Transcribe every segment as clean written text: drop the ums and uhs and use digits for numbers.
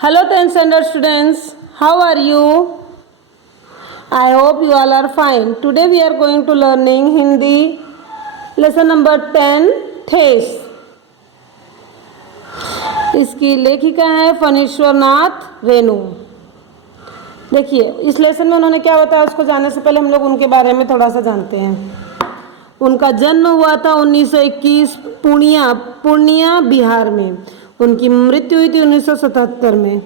Hello 10th standard students, how are you? I hope you all are fine. Today we are going to learning Hindi lesson number 10 ठेस। इसकी लेखिका है फणीश्वर नाथ रेणु। देखिए इस lesson में उन्होंने क्या बताया उसको जानने से पहले हम लोग उनके बारे में थोड़ा सा जानते हैं। उनका जन्म हुआ था 1921 पूर्णिया बिहार में। उनकी मृत्यु हुई थी 1977 में।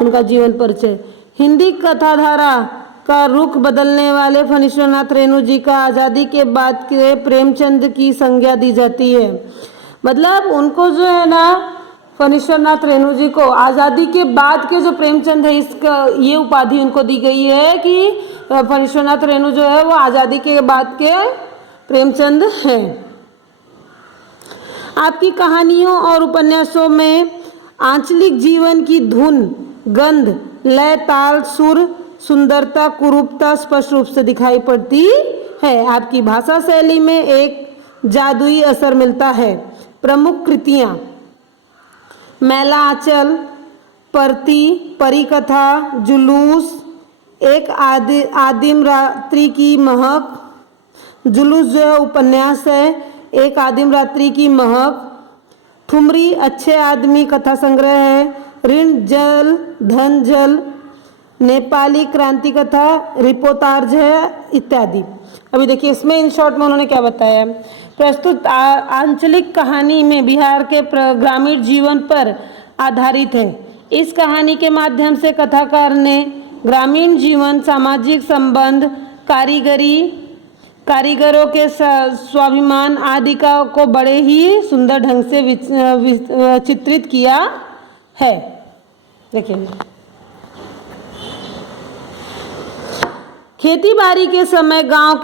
उनका जीवन परिचय। हिंदी कथाधारा का रुख बदलने वाले फणीश्वर नाथ रेणु जी का आज़ादी के बाद के प्रेमचंद की संज्ञा दी जाती है। मतलब उनको जो है ना फणीश्वर नाथ रेणु जी को आज़ादी के बाद के जो प्रेमचंद है इसका ये उपाधि उनको दी गई है कि फणीश्वर नाथ रेणु जो है वो आज़ादी के बाद के प्रेमचंद हैं। आपकी कहानियों और उपन्यासों में आंचलिक जीवन की धुन, गंध, लय, ताल, सुर, सुंदरता, कुरूपता स्पष्ट रूप से दिखाई पड़ती है। आपकी भाषा शैली में एक जादुई असर मिलता है। प्रमुख कृतियाँ: मैला आंचल, परती, परिकथा, जुलूस, एक आदिम रात्रि की महक। जुलूस जो है उपन्यास है। एक आदिम रात्रि की महक, ठुमरी अच्छे आदमी कथा संग्रह है। ऋण जल धन जल, नेपाली क्रांति कथा, रिपोर्टाज है इत्यादि। अभी देखिए इसमें इन शॉर्ट में उन्होंने क्या बताया है। प्रस्तुत आंचलिक कहानी में बिहार के ग्रामीण जीवन पर आधारित है। इस कहानी के माध्यम से कथाकार ने ग्रामीण जीवन, सामाजिक संबंध, कारीगरों के स्वाभिमान आदि को बड़े ही सुंदर ढंग से चित्रित किया है। देखिए खेती बाड़ी के समय गांव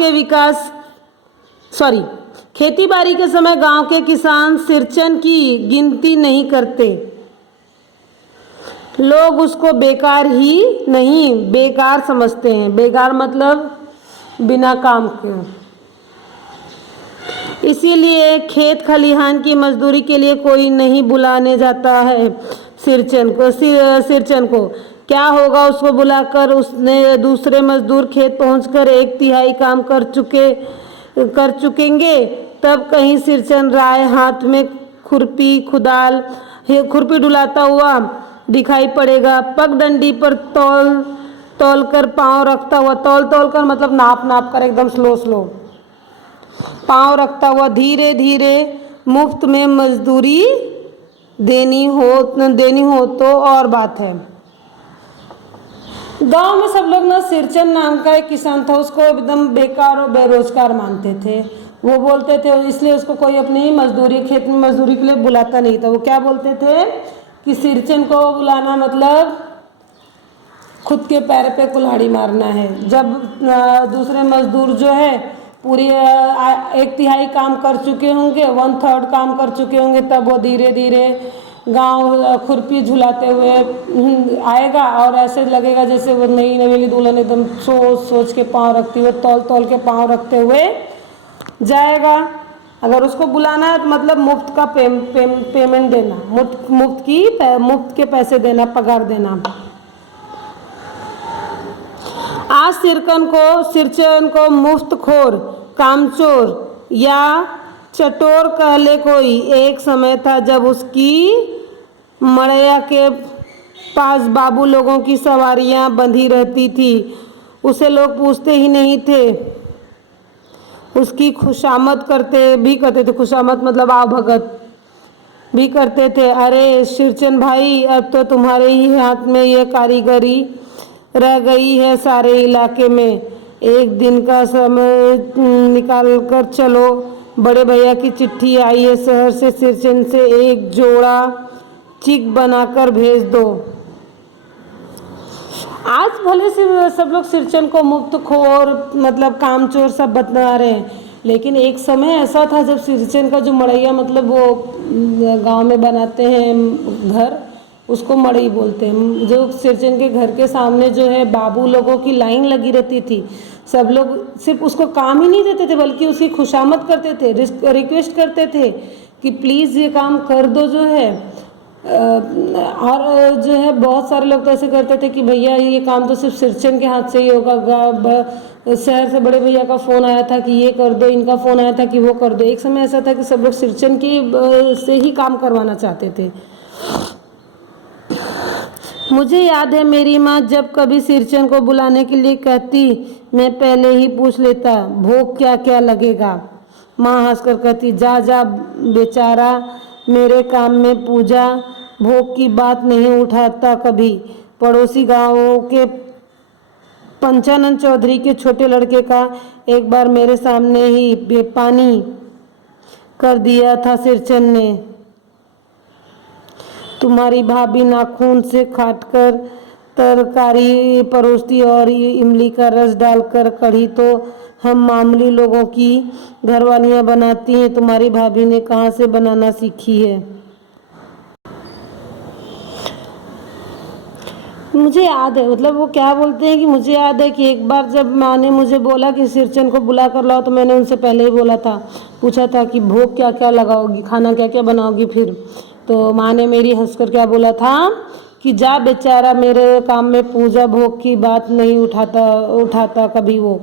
के किसान सिरचन की गिनती नहीं करते। लोग उसको बेकार ही नहीं बेकार समझते हैं। बेकार मतलब बिना काम के। इसीलिए खेत खलिहान की मजदूरी के लिए कोई नहीं बुलाने जाता है सिरचन को। क्या होगा उसको बुलाकर उसने दूसरे मजदूर खेत पहुंचकर 1/3 काम कर चुकेंगे तब कहीं सिरचन राय हाथ में खुरपी डुलाता हुआ दिखाई पड़ेगा। पगडंडी पर तौल कर पाँव रखता हुआ, तौल कर मतलब नाप कर एकदम स्लो पाँव रखता हुआ धीरे धीरे मुफ्त में मजदूरी देनी हो तो और बात है। गांव में सब लोग ना सिरचन नाम का एक किसान था, उसको एकदम बेकार और बेरोजगार मानते थे। वो बोलते थे इसलिए उसको कोई अपनी खेत में मजदूरी के लिए बुलाता नहीं था। वो क्या बोलते थे कि सिरचन को बुलाना मतलब खुद के पैर पे कुल्हाड़ी मारना है। जब दूसरे मजदूर जो है पूरी 1/3 काम कर चुके होंगे, 1/3 काम कर चुके होंगे, तब वो धीरे धीरे गांव खुरपी झुलाते हुए आएगा और ऐसे लगेगा जैसे वो नई नवेली दुल्हन एकदम सोच के पाँव रखती हुए तौल के पाँव रखते हुए जाएगा। अगर उसको बुलाना है तो मतलब मुफ्त का पेमेंट देना, मुफ्त के पैसे देना, पगार देना। आज सिरचन को मुफ्तखोर, कामचोर या चटोर कह ले कोई। एक समय था जब उसकी मड़ैया के पास बाबू लोगों की सवारियां बंधी रहती थी। उसे लोग पूछते ही नहीं थे, उसकी खुशामद करते थे। खुशामद मतलब आवभगत भी करते थे। अरे सिरचन भाई, अब तो तुम्हारे ही हाथ में ये कारीगरी रह गई है सारे इलाके में। एक दिन का समय निकाल कर चलो, बड़े भैया की चिट्ठी आई है शहर से। सिरचन से एक जोड़ा चिक बनाकर भेज दो। आज भले से सब लोग सिरचन को मुफ्तखोर मतलब कामचोर सब बता रहे हैं, लेकिन एक समय ऐसा था जब सिरचन का जो मड़ैया मतलब वो गांव में बनाते हैं घर, उसको मड़ई बोलते हैं। जो सिरचन के घर के सामने जो है बाबू लोगों की लाइन लगी रहती थी। सब लोग सिर्फ उसको काम ही नहीं देते थे बल्कि उसकी खुशामद करते थे, रिक्वेस्ट करते थे कि प्लीज़ ये काम कर दो जो है। और जो है बहुत सारे लोग तो ऐसे करते थे कि भैया ये काम तो सिर्फ सिरचन के हाथ से ही होगा। शहर से बड़े भैया का फ़ोन आया था कि ये कर दो, इनका फ़ोन आया था कि वो कर दो। एक समय ऐसा था कि सब लोग सिरचन की से ही काम करवाना चाहते थे। मुझे याद है मेरी माँ जब कभी सिरचन को बुलाने के लिए कहती, मैं पहले ही पूछ लेता भोग क्या क्या लगेगा। माँ हंसकर कहती, जा जा बेचारा, मेरे काम में पूजा भोग की बात नहीं उठाता कभी। पड़ोसी गांवों के पंचानंद चौधरी के छोटे लड़के का एक बार मेरे सामने ही बेपानी कर दिया था सिरचन ने। तुम्हारी भाभी नाखून से काटकर तरकारी परोसती और इमली का रस डालकर कढ़ी तो हम मामूली लोगों की घरवालियां बनाती हैं। तुम्हारी भाभी ने कहाँ से बनाना सीखी है? मुझे याद है, मतलब वो क्या बोलते हैं कि मुझे याद है कि एक बार जब माँ ने मुझे बोला कि सिरचन को बुला कर लाओ, तो मैंने उनसे पहले ही बोला था, पूछा था कि भोग क्या क्या लगाओगी, खाना क्या क्या बनाओगी। फिर तो माँ ने मेरी हंसकर क्या बोला था कि जा बेचारा, मेरे काम में पूजा भोग की बात नहीं उठाता कभी वो।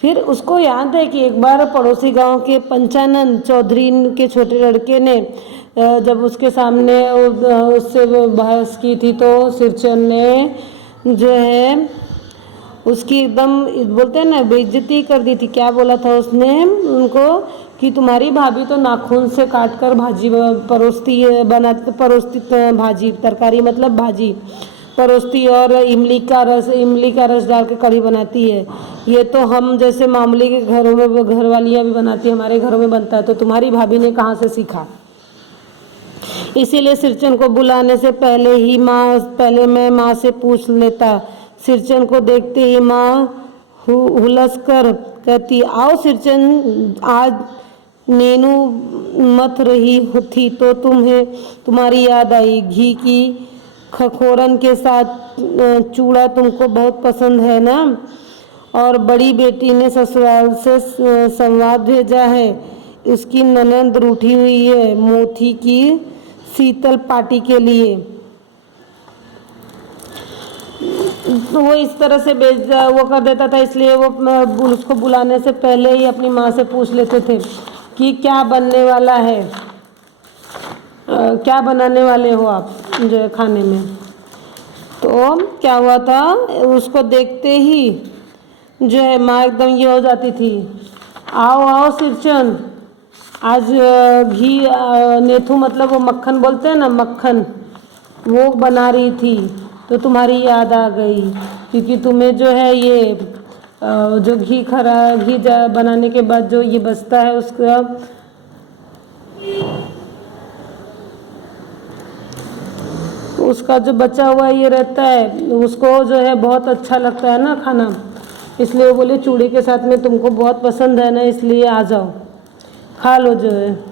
फिर उसको याद है कि एक बार पड़ोसी गांव के पंचानंद चौधरी के छोटे लड़के ने जब उसके सामने उससे बहस की थी, तो सिरचन ने जो है उसकी एकदम बोलते हैं ना बेइज्जती कर दी थी। क्या बोला था उसने उनको कि तुम्हारी भाभी तो नाखून से काट कर भाजी परोसती है, परोसती भाजी, तरकारी मतलब भाजी परोसती और इमली का रस डाल के कढ़ी बनाती है। ये तो हम जैसे मामूली के घरों में घरवालियाँ भी बनाती है, हमारे घरों में बनता है, तो तुम्हारी भाभी ने कहाँ से सीखा? इसीलिए सिरचन को बुलाने से पहले मैं माँ से पूछ लेता। सिरचन को देखते ही माँ हुलस कर कहती, आओ सिरचन, आज नेनू मत रही थी तो तुम्हारी याद आई। घी की खखोरन के साथ चूड़ा तुमको बहुत पसंद है ना? और बड़ी बेटी ने ससुराल से संवाद भेजा है, उसकी ननद रूठी हुई है मोती की शीतल पार्टी के लिए। वो इस तरह से वो कर देता था, इसलिए वो उसको बुलाने से पहले ही अपनी माँ से पूछ लेते थे कि क्या बनने वाला है, क्या बनाने वाले हो आप जो है खाने में। तो क्या हुआ था, उसको देखते ही जो है माँ एकदम ये हो जाती थी, आओ आओ सिरचन, आज घी नेथू मतलब वो मक्खन बोलते हैं ना, मक्खन वो बना रही थी तो तुम्हारी याद आ गई, क्योंकि तुम्हें जो है ये जो घी बनाने के बाद जो ये बचता है उसका जो बचा हुआ ये रहता है, उसको जो है बहुत अच्छा लगता है ना खाना, इसलिए वो बोले चूड़ी के साथ में तुमको बहुत पसंद है ना, इसलिए आ जाओ खा लो जो है।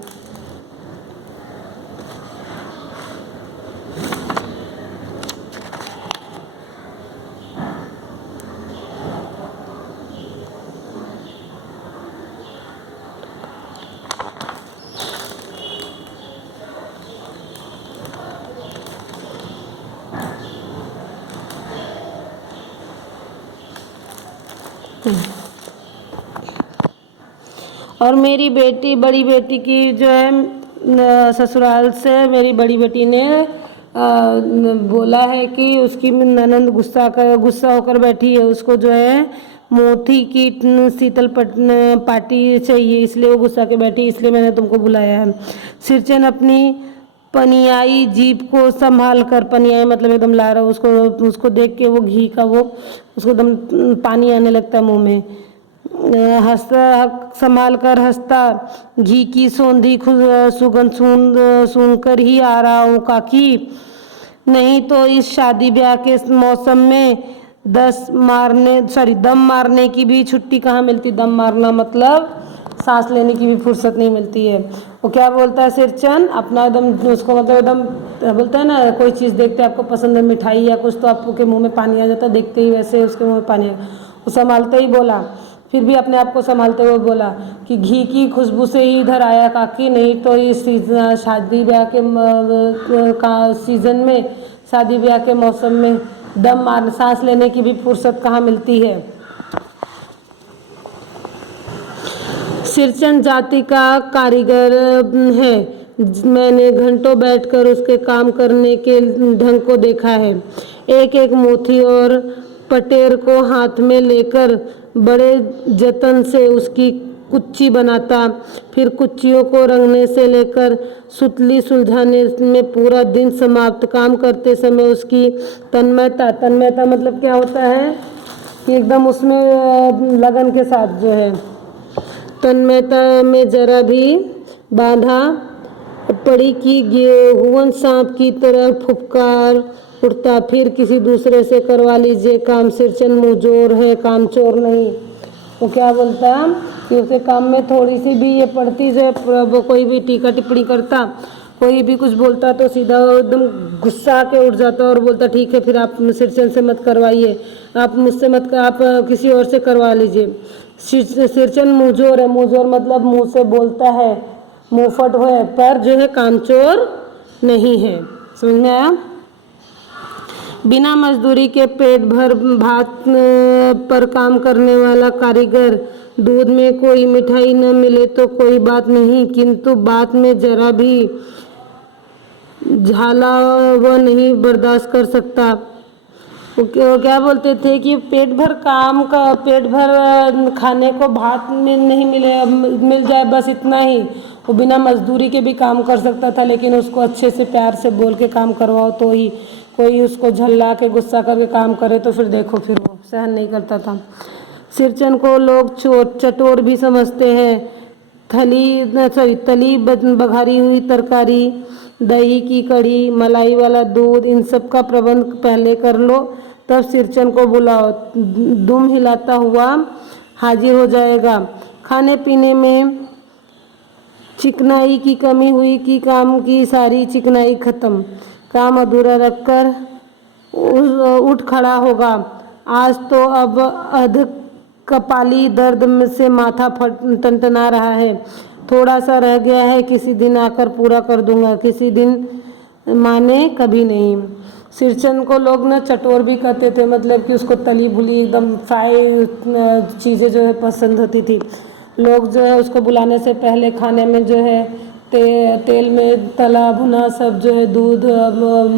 और मेरी बड़ी बेटी की जो है ससुराल से मेरी बड़ी बेटी ने बोला है कि उसकी ननंद गुस्सा होकर बैठी है, उसको जो है मोती की शीतल पार्टी चाहिए, इसलिए वो गुस्सा के बैठी, इसलिए मैंने तुमको बुलाया है। सिरचन अपनी पनियाई जीभ को संभाल कर, पनियाई मतलब एकदम ला रहा, उसको देख के वो घी का वो उसको एकदम पानी आने लगता है मुंह में, संभाल कर हंसता, घी की सौंधी सुगंध सूंघ कर ही आ रहा हूँ काकी, नहीं तो इस शादी ब्याह के मौसम में दम मारने की भी छुट्टी कहाँ मिलती। दम मारना मतलब सांस लेने की भी फुर्सत नहीं मिलती है। वो क्या बोलता है सिरचन, अपना एकदम उसको मतलब एकदम बोलता है ना, कोई चीज़ देखते आपको पसंद है मिठाई या कुछ, तो आपके मुंह में पानी आ जाता, देखते ही वैसे उसके मुंह में पानी आ, वो संभालते ही बोला, फिर भी अपने आप को संभालते हुए बोला कि घी की खुशबू से ही इधर आया काकी, नहीं तो इस शादी ब्याह के सीजन में, शादी ब्याह के मौसम में दम मार सांस लेने की भी फुर्सत कहाँ मिलती है। सिरचन जाति का कारीगर है। मैंने घंटों बैठकर उसके काम करने के ढंग को देखा है। एक एक मोती और पटेर को हाथ में लेकर बड़े जतन से उसकी कुच्ची बनाता, फिर कुच्चियों को रंगने से लेकर सुतली सुलझाने में पूरा दिन समाप्त। काम करते समय उसकी तन्मयता मतलब क्या होता है कि एकदम उसमें लगन के साथ जो है, तन्मयता में जरा भी बाधा पड़ी कि गेहूं सांप की तरह फुफकार उठता। फिर किसी दूसरे से करवा लीजिए काम। सिरचन मुंहजोर है, कामचोर नहीं। वो क्या बोलता कि उसे काम में थोड़ी सी भी ये पड़ती जो वो कोई भी टीका टिप्पणी करता, कोई भी कुछ बोलता तो सीधा एकदम गुस्सा के उठ जाता और बोलता ठीक है फिर आप सिरचन से मत करवाइए, आप मुझसे मत, आप किसी और से करवा लीजिए। सिरचन मुंहजोर है। मुंहजोर मतलब मुंह से बोलता है, मुंहफट है, पर जो है कामचोर नहीं है। समझ में आया। बिना मजदूरी के पेट भर भात पर काम करने वाला कारीगर। दूध में कोई मिठाई न मिले तो कोई बात नहीं, किंतु बात में जरा भी झाला वह नहीं बर्दाश्त कर सकता। वो क्या बोलते थे कि पेट भर खाने को भात में नहीं मिल जाए बस इतना ही। वो बिना मजदूरी के भी काम कर सकता था, लेकिन उसको अच्छे से प्यार से बोल के काम करवाओ तो ही, कोई उसको झल्ला के गुस्सा करके काम करे तो फिर देखो फिर वो सहन नहीं करता था। सिरचन को लोग चटोर भी समझते हैं। तली बघारी हुई तरकारी, दही की कड़ी, मलाई वाला दूध, इन सब का प्रबंध पहले कर लो, तब सिरचन को बुलाओ। दुम हिलाता हुआ हाजिर हो जाएगा। खाने पीने में चिकनाई की कमी हुई कि काम की सारी चिकनाई खत्म। काम अधूरा रखकर उठ खड़ा होगा। आज तो अब अध कपाली दर्द से माथा टनटना रहा है। थोड़ा सा रह गया है, किसी दिन आकर पूरा कर दूंगा। किसी दिन माने कभी नहीं। सिरचन को लोग ना चटोर भी कहते थे, मतलब कि उसको तली भुली एकदम फ्राई चीज़ें जो है पसंद होती थी। लोग जो है उसको बुलाने से पहले खाने में जो है तेल में तला भुना सब जो है दूध,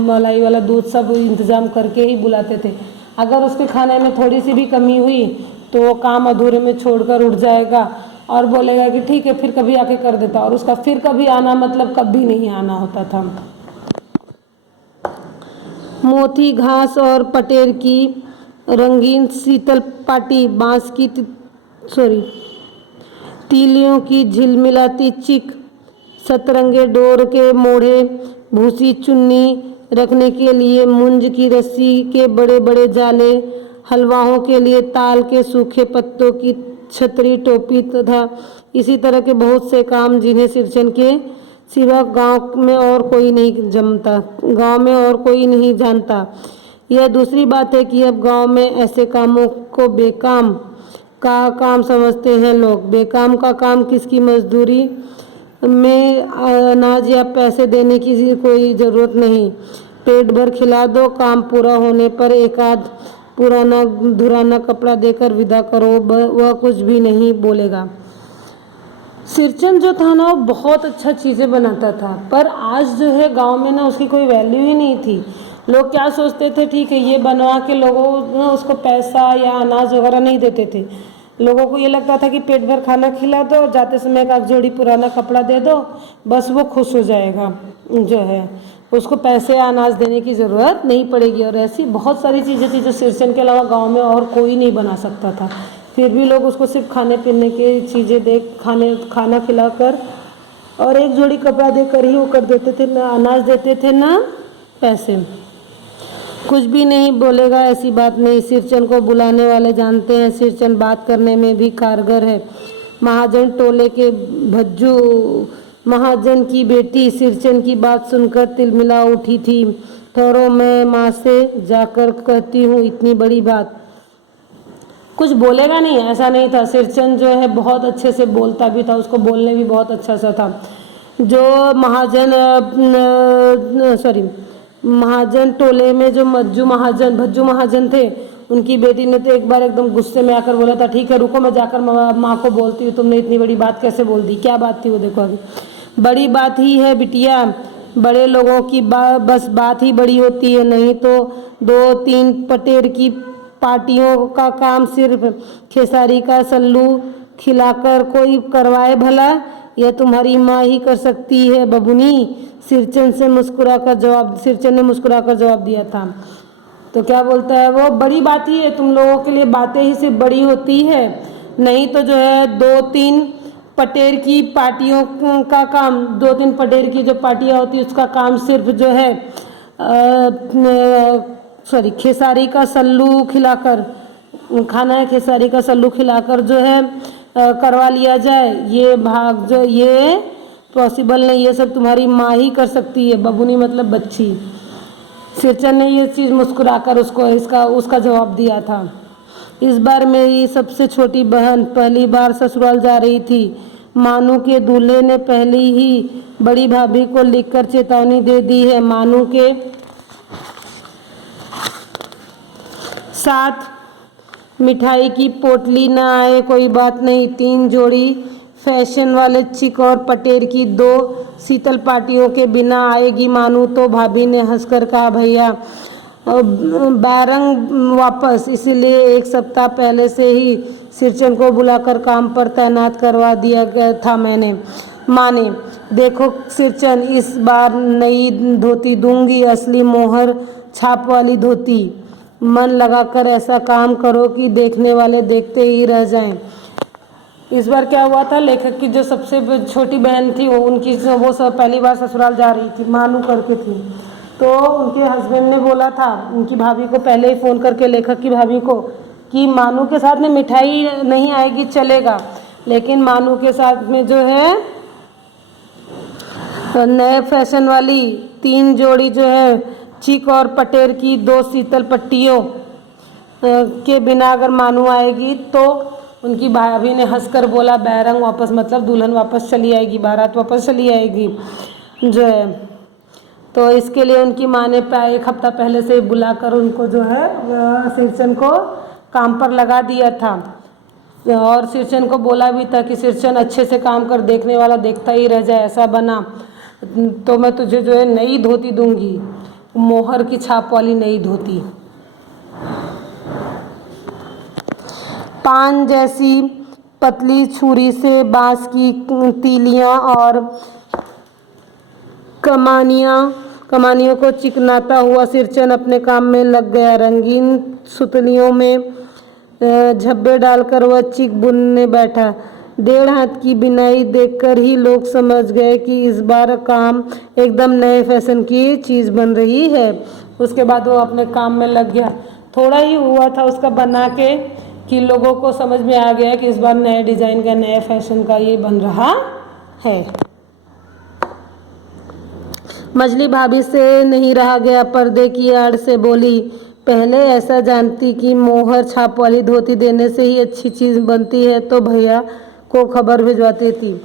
मलाई वाला दूध सब इंतज़ाम करके ही बुलाते थे। अगर उसके खाने में थोड़ी सी भी कमी हुई तो वो काम अधूरे में छोड़कर उठ जाएगा और बोलेगा कि ठीक है फिर कभी आके कर देता, और उसका फिर कभी आना मतलब कभी नहीं आना होता था। मोती घास और पटेर की रंगीन शीतल पाटी, बांस की तीलियों की झिलमिलाती चिक, सतरंगे डोर के मोढ़े, भूसी चुन्नी रखने के लिए मुंज की रस्सी के बड़े बड़े जाले, हलवाओं के लिए ताल के सूखे पत्तों की छतरी टोपी तथा इसी तरह के बहुत से काम जिन्हें सिरचन के सिवा गांव में और कोई नहीं जानता। यह दूसरी बात है कि अब गांव में ऐसे कामों को बेकाम का काम समझते हैं लोग। बेकाम का काम किसकी मजदूरी में अनाज या पैसे देने की कोई ज़रूरत नहीं। पेट भर खिला दो, काम पूरा होने पर एक आध पुराना धुराना कपड़ा देकर विदा करो, वह कुछ भी नहीं बोलेगा। सिरचन जो था ना वो बहुत अच्छा चीज़ें बनाता था, पर आज जो है गांव में ना उसकी कोई वैल्यू ही नहीं थी। लोग क्या सोचते थे, ठीक है ये बनवा के लोगों उसको पैसा या अनाज वगैरह नहीं देते थे। लोगों को ये लगता था कि पेट भर खाना खिला दो और जाते समय एक जोड़ी पुराना कपड़ा दे दो, बस वो खुश हो जाएगा, जो है उसको पैसे या अनाज देने की ज़रूरत नहीं पड़ेगी। और ऐसी बहुत सारी चीज़ें थी जो सिरचन के अलावा गांव में और कोई नहीं बना सकता था। फिर भी लोग उसको सिर्फ खाने पीने की चीज़ें दे खाना खिलाकर और एक जोड़ी कपड़ा देकर ही वो कर देते थे, ना अनाज देते थे ना पैसे। कुछ भी नहीं बोलेगा, ऐसी बात नहीं। सिरचन को बुलाने वाले जानते हैं सिरचन बात करने में भी कारगर है। महाजन टोले के भज्जू महाजन की बेटी सिरचन की बात सुनकर तिलमिला उठी थी। ठहरो, मैं माँ से जाकर कहती हूँ इतनी बड़ी बात। कुछ बोलेगा नहीं, ऐसा नहीं था। सिरचंद जो है बहुत अच्छे से बोलता भी था, उसको बोलने भी बहुत अच्छा सा था। जो महाजन टोले में जो भज्जू महाजन थे, उनकी बेटी ने तो एक बार एकदम गुस्से में आकर बोला था, ठीक है रुको मैं जाकर माँ को बोलती हूँ, तुमने इतनी बड़ी बात कैसे बोल दी। क्या बात थी वो देखो अभी। बड़ी बात ही है बिटिया, बड़े लोगों की बस बात ही बड़ी होती है, नहीं तो 2-3 पटेर की पार्टियों का काम सिर्फ खेसारी का सल्लू खिलाकर कोई करवाए भला, यह तुम्हारी माँ ही कर सकती है बबुनी। सिरचंद ने मुस्कुराकर जवाब दिया था। तो क्या बोलता है वो, बड़ी बात ही है, तुम लोगों के लिए बातें ही सिर्फ बड़ी होती है, नहीं तो जो है 2-3 पटेर की पार्टियों का काम, 2-3 पटेर की जो पार्टियाँ होती है उसका काम सिर्फ जो है खेसारी का सल्लू खिलाकर खाना है, खेसारी का सल्लू खिलाकर जो है करवा लिया जाए, ये पॉसिबल नहीं, ये सब तुम्हारी माँ ही कर सकती है बबुनी, मतलब बच्ची। सिरचंद ने ये चीज़ मुस्कुराकर उसका जवाब दिया था। इस बार मेरी सबसे छोटी बहन पहली बार ससुराल जा रही थी। मानू के दूल्हे ने पहले ही बड़ी भाभी को लिखकर चेतावनी दे दी है, मानू के साथ मिठाई की पोटली ना आए कोई बात नहीं, 3 जोड़ी फैशन वाले चिक और पटेर की 2 शीतल पार्टियों के बिना आएगी मानू तो। भाभी ने हंसकर कहा, भैया बैरंग वापस, इसलिए 1 सप्ताह पहले से ही सिरचंद को बुलाकर काम पर तैनात करवा दिया गया था माँ ने। देखो सिरचंद, इस बार नई धोती दूंगी, असली मोहर छाप वाली धोती। मन लगाकर ऐसा काम करो कि देखने वाले देखते ही रह जाएं। इस बार क्या हुआ था, लेखक की जो सबसे छोटी बहन थी वो सब पहली बार ससुराल जा रही थी, मानू करके थी। तो उनके हस्बैंड ने बोला था उनकी भाभी को पहले ही फ़ोन करके, लेखक की भाभी को, कि मानू के साथ में मिठाई नहीं आएगी चलेगा, लेकिन मानू के साथ में जो है नए फैशन वाली 3 जोड़ी जो है चिक और पटेर की 2 शीतल पट्टियों के बिना अगर मानू आएगी तो उनकी भाभी ने हंसकर बोला, बैरंग वापस, मतलब दुल्हन वापस चली आएगी, बारात वापस चली आएगी जो है। तो इसके लिए उनकी माँ ने 1 हफ्ता पहले से बुलाकर उनको जो है सिरचंद को काम पर लगा दिया था, और सिरचंद को बोला भी था कि सिरचंद अच्छे से काम कर, देखने वाला देखता ही रह जाए, ऐसा बना तो मैं तुझे जो है नई धोती दूंगी, मोहर की छाप वाली नई धोती। पान जैसी पतली छुरी से बांस की तीलियां और कमानियों को चिकनाता हुआ सिरचंद अपने काम में लग गया। रंगीन सुतलियों में झब्बे डालकर वह चिक बुनने बैठा। 1.5 हाथ की बिनाई देखकर ही लोग समझ गए कि इस बार काम एकदम नए फैशन की चीज़ बन रही है। उसके बाद वो अपने काम में लग गया। थोड़ा ही हुआ था उसका बना के कि लोगों को समझ में आ गया कि इस बार नए डिज़ाइन का, नए फैशन का ये बन रहा है। मछली भाभी से नहीं रहा गया, पर्दे की आड़ से बोली, पहले ऐसा जानती कि मोहर छाप वाली धोती देने से ही अच्छी चीज़ बनती है तो भैया को खबर भिजवाती थी।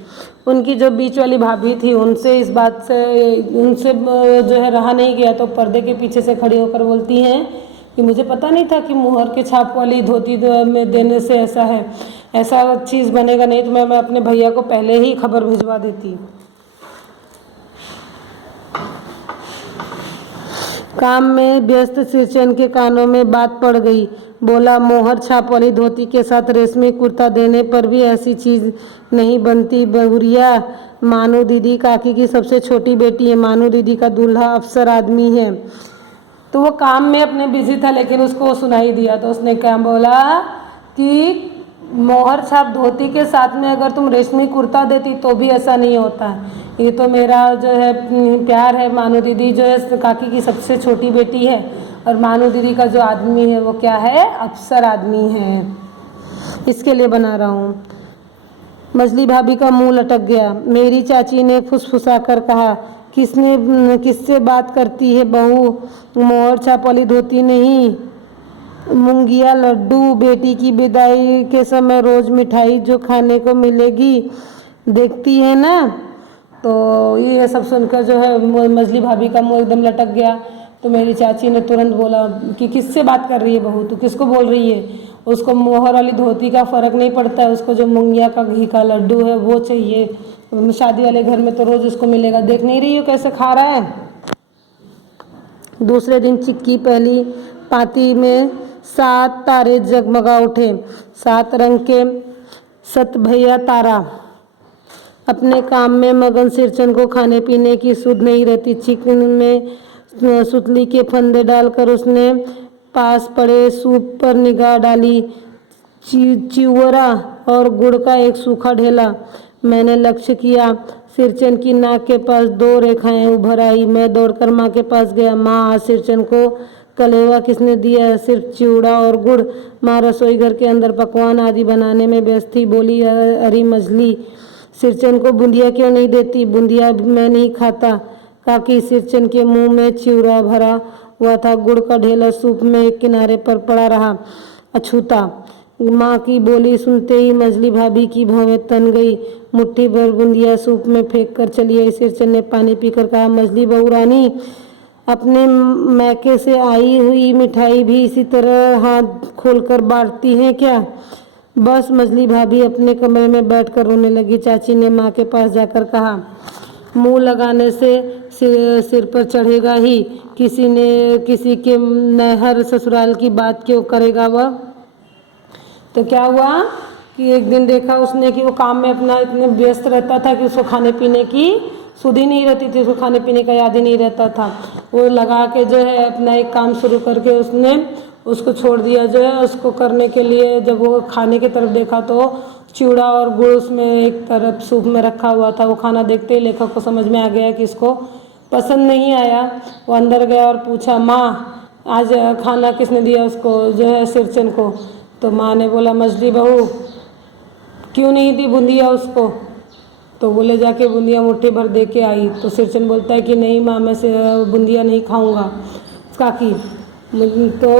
उनकी जो बीच वाली भाभी थी उनसे जो है रहा नहीं गया, तो पर्दे के पीछे से खड़ी होकर बोलती हैं कि मुझे पता नहीं था कि मोहर के छाप वाली धोती में देने से ऐसा चीज़ बनेगा, नहीं तो मैं अपने भैया को पहले ही खबर भिजवा देती। काम में व्यस्त सिरचंद के कानों में बात पड़ गई। बोला, मोहर छाप वाली धोती के साथ रेशमी कुर्ता देने पर भी ऐसी चीज़ नहीं बनती बहुरिया। मानू दीदी काकी की सबसे छोटी बेटी है, मानू दीदी का दूल्हा अफसर आदमी है। तो वो काम में अपने बिजी था, लेकिन उसको सुनाई दिया तो उसने क्या बोला कि मोहर छाप धोती के साथ में अगर तुम रेशमी कुर्ता देती तो भी ऐसा नहीं होता। ये तो मेरा जो है प्यार है, मानू दीदी जो है काकी की सबसे छोटी बेटी है, और मानू दीदी का जो आदमी है वो क्या है, अफसर आदमी है, इसके लिए बना रहा हूँ। मछली भाभी का मुंह लटक गया। मेरी चाची ने फुसफुसा कर कहा, किससे बात करती है बहू, मोहर छाप वाली धोती नहीं मूंगिया लड्डू, बेटी की विदाई के समय रोज मिठाई जो खाने को मिलेगी, देखती है ना। तो ये सब सुनकर जो है मछली भाभी का मुंह एकदम लटक गया। तो मेरी चाची ने तुरंत बोला कि किससे बात कर रही है बहू, तू किसको बोल रही है? उसको मोहर वाली धोती का फ़र्क नहीं पड़ता है, उसको जो मूंगिया का घी का लड्डू है वो चाहिए। शादी वाले घर में तो रोज़ उसको मिलेगा, देख नहीं रही हो कैसे खा रहा है। दूसरे दिन चिक्की पहली पाती में 7 तारे जगमगा उठे, 7 रंग के 7 भैया तारा। अपने काम में मगन सिरचन को खाने पीने की सुध नहीं रहती। चिकन में सुतली के फंदे डालकर उसने पास पड़े सूप पर निगाह डाली। चिवरा और गुड़ का एक सूखा ढेला। मैंने लक्ष्य किया, सिरचन की नाक के पास 2 रेखाएं उभर आई। मैं दौड़कर माँ के पास गया। माँ, आज सिरचन को कलेवा किसने दिया? सिर्फ चिवड़ा और गुड़। माँ रसोई घर के अंदर पकवान आदि बनाने में व्यस्त थी। बोली, अरे मछली, सिरचन को बूंदिया क्यों नहीं देती? बूंदिया मैं नहीं खाता काकी। सिरचन के मुंह में चिवड़ा भरा हुआ था, गुड़ का ढेला सूप में एक किनारे पर पड़ा रहा अछूता। माँ की बोली सुनते ही मछली भाभी की भौहें तन गई। मुट्ठी भर बूंदिया सूप में फेंक कर चली आई। सिरचन ने पानी पीकर कहा, मछली बहू रानी, अपने मैके से आई हुई मिठाई भी इसी तरह हाथ खोलकर बांटती हैं क्या? बस मछली भाभी अपने कमरे में बैठकर रोने लगी। चाची ने माँ के पास जाकर कहा, मुंह लगाने से सिर पर चढ़ेगा ही। किसी के नैहर ससुराल की बात क्यों करेगा वह? तो क्या हुआ कि एक दिन देखा उसने कि वो काम में अपना इतने व्यस्त रहता था कि उसको खाने पीने की सुध ही नहीं रहती थी, उसको खाने पीने का याद ही नहीं रहता था। वो लगा के जो है अपना एक काम शुरू करके उसने उसको छोड़ दिया। जो है उसको करने के लिए जब वो खाने की तरफ देखा तो चिवड़ा और गुड़ उसमें एक तरफ सूप में रखा हुआ था। वो खाना देखते ही लेखक को समझ में आ गया कि इसको पसंद नहीं आया। वो अंदर गया और पूछा, माँ, आज खाना किसने दिया उसको, जो है सिरचन को? तो माँ ने बोला, मछली बहू, क्यों नहीं दी बूंदिया उसको? तो वो ले जाके बूंदिया मुट्ठी भर दे के आई। तो सिरचन बोलता है कि नहीं माँ, मैं से बूंदिया नहीं खाऊंगा काकी। तो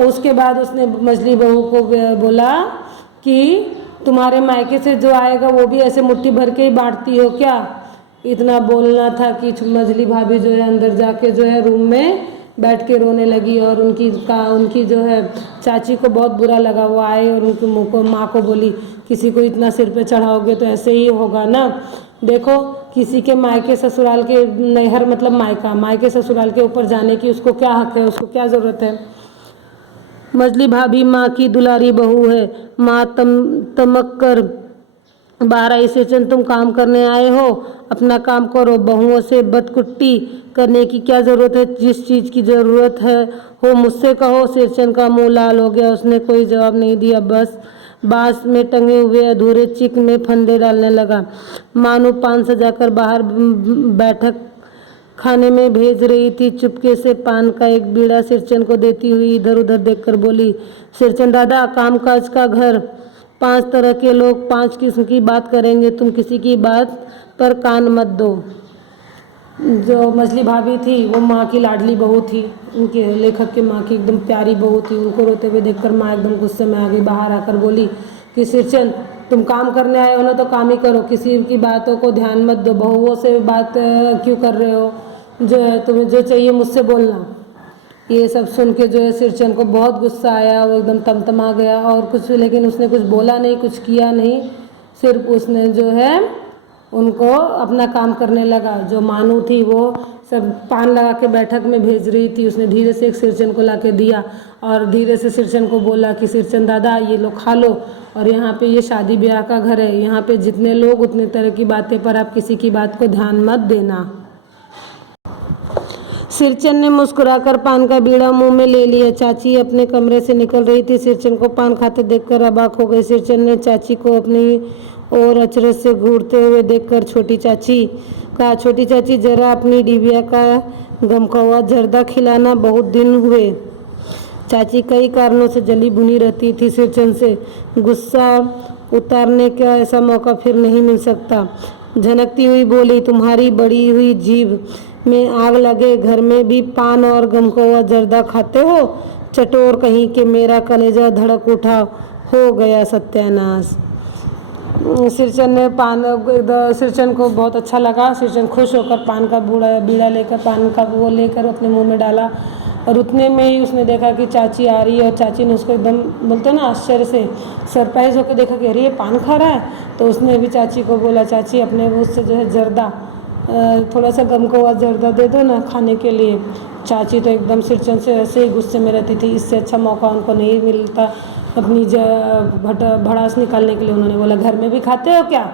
उसके बाद उसने मछली बहू को बोला कि तुम्हारे मायके से जो आएगा वो भी ऐसे मुट्ठी भर के ही बांटती हो क्या? इतना बोलना था कि मछली भाभी जो है अंदर जाके जो है रूम में बैठ के रोने लगी। और उनकी जो है चाची को बहुत बुरा लगा। वो आए और उनकी माँ को बोली, किसी को इतना सिर पे चढ़ाओगे तो ऐसे ही होगा ना। देखो, किसी के मायके ससुराल के, नैहर मतलब मायके ससुराल के ऊपर जाने की उसको क्या हक है, उसको क्या ज़रूरत है? मछली भाभी माँ की दुलारी बहू है। माँ तमक कर बाहर आई, सिरचन तुम काम करने आए हो, अपना काम करो। बहुओं से बदकुट्टी करने की क्या ज़रूरत है? जिस चीज़ की ज़रूरत है हो मुझसे कहो। सिरचन का मुंह लाल हो गया, उसने कोई जवाब नहीं दिया, बस बांस में टंगे हुए अधूरे चिक में फंदे डालने लगा। मानो पान सजाकर बाहर बैठक खाने में भेज रही थी। चुपके से पान का एक बीड़ा सिरचन को देती हुई इधर उधर देखकर बोली, सिरचन दादा, काम काज का घर, 5 तरह के लोग 5 किस्म की बात करेंगे, तुम किसी की बात पर कान मत दो। जो मछली भाभी थी वो माँ की लाडली बहू थी, उनके लेखक के माँ की एकदम प्यारी बहू थी। उनको रोते हुए देखकर माँ एकदम गुस्से में आ गई। बाहर आकर बोली कि सिरचन, तुम काम करने आए हो ना तो काम ही करो, किसी की बातों को ध्यान मत दो। बहुओं से बात क्यों कर रहे हो? जो है तुम्हें जो चाहिए मुझसे बोलना। ये सब सुन के जो है सिरचन को बहुत गुस्सा आया। वो एकदम तमतमा गया और कुछ, लेकिन उसने कुछ बोला नहीं, कुछ किया नहीं। सिर्फ उसने जो है उनको अपना काम करने लगा। जो मानू थी वो सब पान लगा के बैठक में भेज रही थी। उसने धीरे से एक सिरचन को ला के दिया और धीरे से सिरचन को बोला कि सिरचन दादा, ये लो खा लो, और यहाँ पे ये शादी ब्याह का घर है, यहाँ पे जितने लोग उतने तरह की बातें, पर आप किसी की बात को ध्यान मत देना। सिरचन ने मुस्कुराकर पान का बीड़ा मुंह में ले लिया। चाची अपने कमरे से निकल रही थी। सिरचन को पान खाते देखकर अबाक हो गई। सिरचन ने चाची को अपनी और अचरज से घूरते हुए देखकर छोटी चाची कहा, छोटी चाची, जरा अपनी डिबिया का गमका हुआ जर्दा खिलाना, बहुत दिन हुए। चाची कई कारणों से जली भुनी रहती थी। सिरचन से गुस्सा उतारने का ऐसा मौका फिर नहीं मिल सकता। झनकती हुई बोली, तुम्हारी बड़ी हुई जीभ में आग लगे, घर में भी पान और गम को हुआ जर्दा खाते हो, चटोर कहीं के मेरा कलेजा धड़क उठा, हो गया सत्यानाश। सिरचन ने सिरचन को बहुत अच्छा लगा। सिरचन खुश होकर पान का बीड़ा लेकर पान का वो लेकर अपने मुंह में डाला और उतने में ही उसने देखा कि चाची आ रही है और चाची ने उसको एकदम बोलते हैं ना आश्चर्य से सरप्राइज होकर देखा कि अरे ये पान खा रहा है। तो उसने भी चाची को बोला, चाची अपने उससे जो है जर्दा थोड़ा सा गम को हुआ जर्दा दे दो ना खाने के लिए। चाची तो एकदम सिरचन से ऐसे ही गुस्से में रहती थी, इससे अच्छा मौका उनको नहीं मिलता अपनी भड़ास निकालने के लिए। उन्होंने बोला घर में भी खाते हो क्या।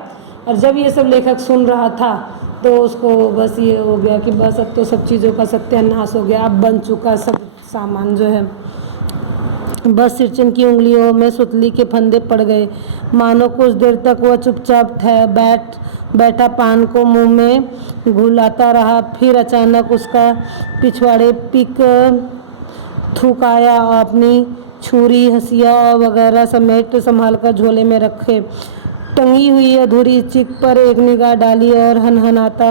और जब ये सब लेखक सुन रहा था तो उसको बस ये हो गया कि बस अब तो सब चीज़ों का सत्यानाश हो गया, अब बन चुका सब सामान जो है। बस सिरचन की उंगलियों में सुतली के फंदे पड़ गए। मानो कुछ देर तक वह चुपचाप बैठा पान को मुंह में घुलाता रहा। फिर अचानक उसका पिछवाड़े पिक थूकाया और अपनी छुरी, हंसिया वगैरह समेट संभाल कर झोले में रखे। टंगी हुई अधूरी चिक पर एक निगाह डाली और हनहनाता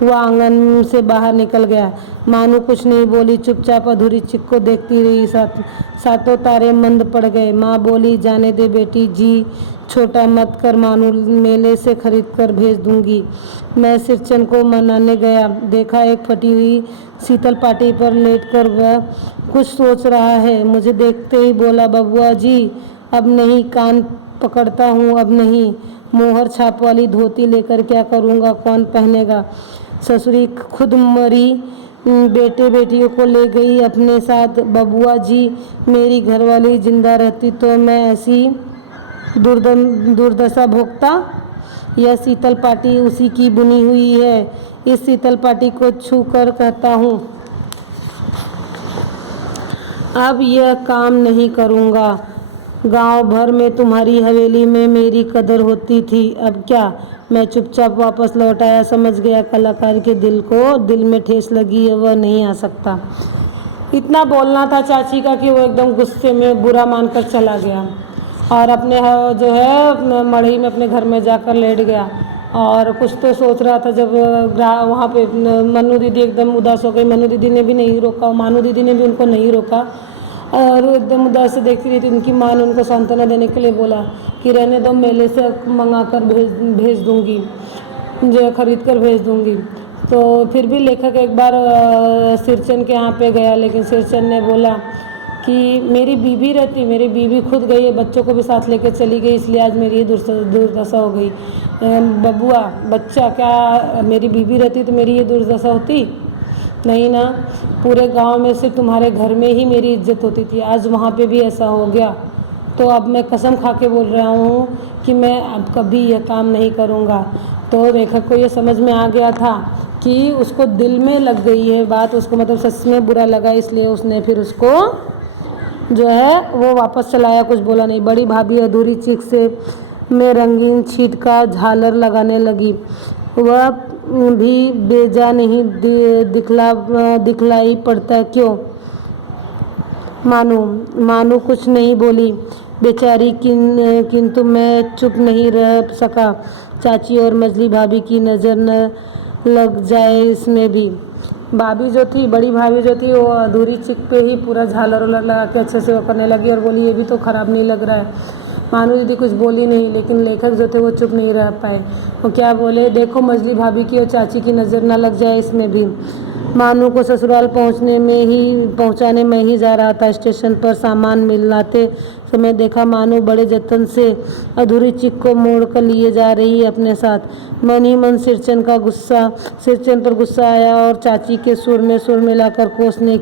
हुआ आंगन से बाहर निकल गया। मानू कुछ नहीं बोली, चुपचाप अधूरी चिक को देखती रही। सातों तारे मंद पड़ गए। माँ बोली, जाने दे बेटी जी, छोटा मत कर, मानू मेले से खरीद कर भेज दूंगी। मैं सिरचन को मनाने गया, देखा एक फटी हुई शीतल पाटी पर लेटकर वह कुछ सोच रहा है। मुझे देखते ही बोला, बबुआ जी अब नहीं, कान पकड़ता हूँ, अब नहीं। मोहर छाप वाली धोती लेकर क्या करूँगा, कौन पहनेगा। ससुरी खुद मरी, बेटे बेटियों को ले गई अपने साथ। बबुआ जी मेरी घरवाली जिंदा रहती तो मैं ऐसी दुर्दशा भोगता। यह शीतल पाटी उसी की बुनी हुई है। इस शीतल पाटी को छू कर कहता हूँ अब यह काम नहीं करूँगा। गांव भर में तुम्हारी हवेली में मेरी कदर होती थी, अब क्या। मैं चुपचाप वापस लौट आया। समझ गया कलाकार के दिल में ठेस लगी है, वह नहीं आ सकता। इतना बोलना था चाची का कि वो एकदम गुस्से में बुरा मानकर चला गया और अपने जो है मड़ई में अपने घर में जाकर लेट गया और कुछ तो सोच रहा था। जब वहाँ पे मन्नू दीदी एकदम उदास हो गई। मन्नू दीदी ने भी नहीं रोका, मानू दीदी ने भी उनको नहीं रोका और एकदम उदास से देखती रही थी। उनकी माँ ने उनको सांत्वना देने के लिए बोला कि रहने दो, मेले से मंगा कर भेज दूँगी, जो खरीद कर भेज दूँगी। तो फिर भी लेखक एक बार सिरचन के यहाँ पे गया, लेकिन सिरचन ने बोला कि मेरी बीवी रहती, मेरी बीवी खुद गई है, बच्चों को भी साथ लेकर चली गई, इसलिए आज मेरी दुर्दशा हो गई। बबुआ बच्चा, क्या मेरी बीवी रहती तो मेरी ये दुर्दशा होती? नहीं ना। पूरे गांव में से तुम्हारे घर में ही मेरी इज्जत होती थी, आज वहाँ पे भी ऐसा हो गया। तो अब मैं कसम खा के बोल रहा हूँ कि मैं अब कभी यह काम नहीं करूँगा। तो लेखक को ये समझ में आ गया था कि उसको दिल में लग गई है बात, उसको मतलब सच में बुरा लगा, इसलिए उसने फिर उसको जो है वो वापस चलाया, कुछ बोला नहीं। बड़ी भाभी अधूरी चिक से में रंगीन छीट का झालर लगाने लगी। वह भी बेजा नहीं दिखलाई पड़ता क्यों। मानू कुछ नहीं बोली बेचारी, किंतु मैं चुप नहीं रह सका। चाची और मजली भाभी की नज़र न लग जाए इसमें भी। भाभी जो थी, बड़ी भाभी जो थी, वो अधूरी चिक पे ही पूरा झालर उलर लगा के अच्छे से वो करने लगी और बोली ये भी तो ख़राब नहीं लग रहा है। मानू दीदी कुछ बोली नहीं, लेकिन लेखक जो थे वो चुप नहीं रह पाए। वो क्या बोले, देखो मजली भाभी की और चाची की नज़र ना लग जाए इसमें भी। मानू को ससुराल पहुंचाने में ही जा रहा था। स्टेशन पर सामान मिलाते समय देखा मानू बड़े जतन से अधूरी चिक को मोड़ कर लिए जा रही है अपने साथ। मन ही मन सिरचन पर गुस्सा आया और चाची के सुर में सुर मिलाकर कोसने